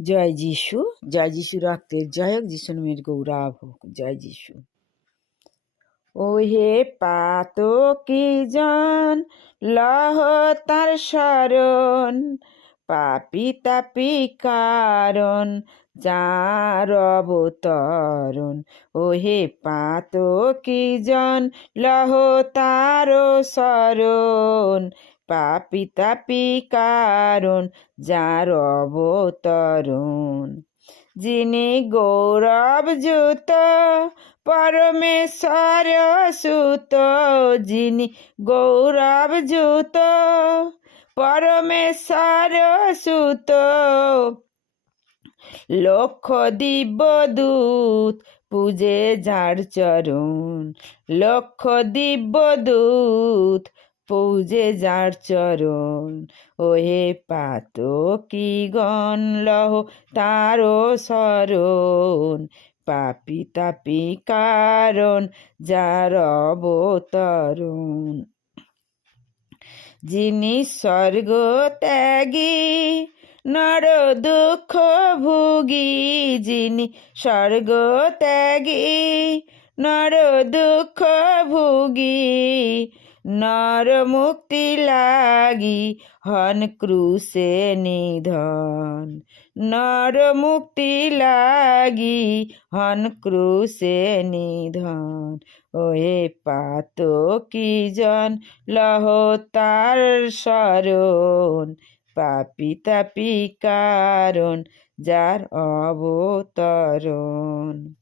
জয় যিশু জয় যিশু রক্তের জয় হোক যিশুর মেয়ের গৌরব হোক, জয় যিশু। ও হে পাত কি জন লহ তার শরণ, পাপি তাপি কারণ, যার অবতরণ। ও হে পাত কি জন লহ তার শরণ পাপি তাপি কারণ, যার অবতরণ। যিনি গৌরব যুত, পরমেশ্বর সুত। যিনি গৌরব যুত, পরমেশ্বর সুত। লক্ষ দিব্য দূত, পূজে যার চরণ। লক্ষ দিব্য দূত পূজে যার চরণ, ওহে পাত কি গণ লহ তারো শরণ। পাপি তাপি কারণ যার অবতরণ। যিনি স্বর্গ ত্যাগী, নর দুঃখ ভুগি, যিনি স্বর্গ ত্যাগী, নর দুঃখ ভুগি নর মুক্তি লাগি হন ক্রুশে নিধন। নর মুক্তি লাগি হন ক্রুশে নিধন। ওহে পাত কি জন, লহ তার শরণ পাপি তাপি কারণ, যার অবতরণ।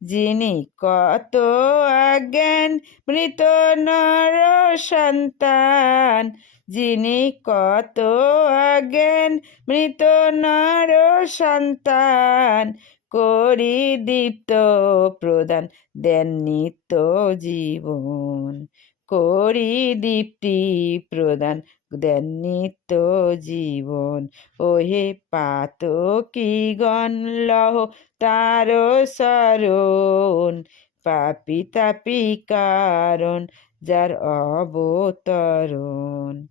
যিনি কত অজ্ঞান মৃত নর সন্তান। যিনি কত অজ্ঞান মৃত নর সন্তান। করি দীপ্ত প্রদান দেন নিত্য জীবন। করি দীপ্তি প্রদান। দেন নিত্য জীবন। ওহে পাত কি গণ লহ তার সরণ পাপি তাপি কারণ, যার অবতরণ।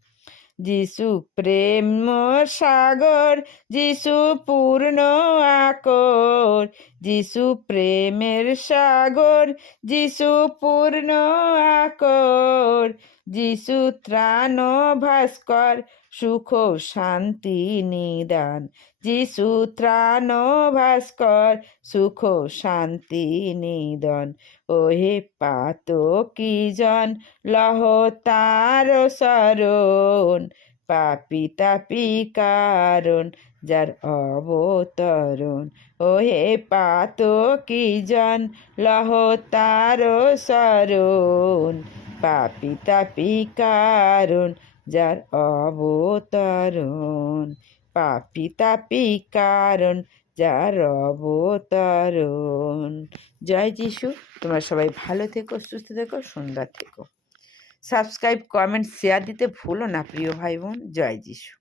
যিশু প্রেম সাগর, যিশু পূর্ণ আকর। যিশু প্রেমের সাগর, যিশু পূর্ণ আকর, যিশু ত্রাণ ভাস্কর, সুখ শান্তি নিদান। যিশু ত্রাণ ভাস্কর, সুখ শান্তি নিদন। ওহে পাত কি জন, লহ তার শরণ। পাপি তাপি কারণ, যার অবতরণ। ওহে পাত কি জন লহ তার শরণ পাপি তাপি কারণ, যার অবতরণ। পাপি তাপি কারণ, যার অবতরণ। জয় যিশু, তোমরা সবাই ভালো থেকো, সুস্থ থেকো, সুন্দর থেকো। সাবস্ক্রাইব কমেন্ট শেয়ার দিতে ভুলো না প্রিয় ভাই বোন। জয় যিশু।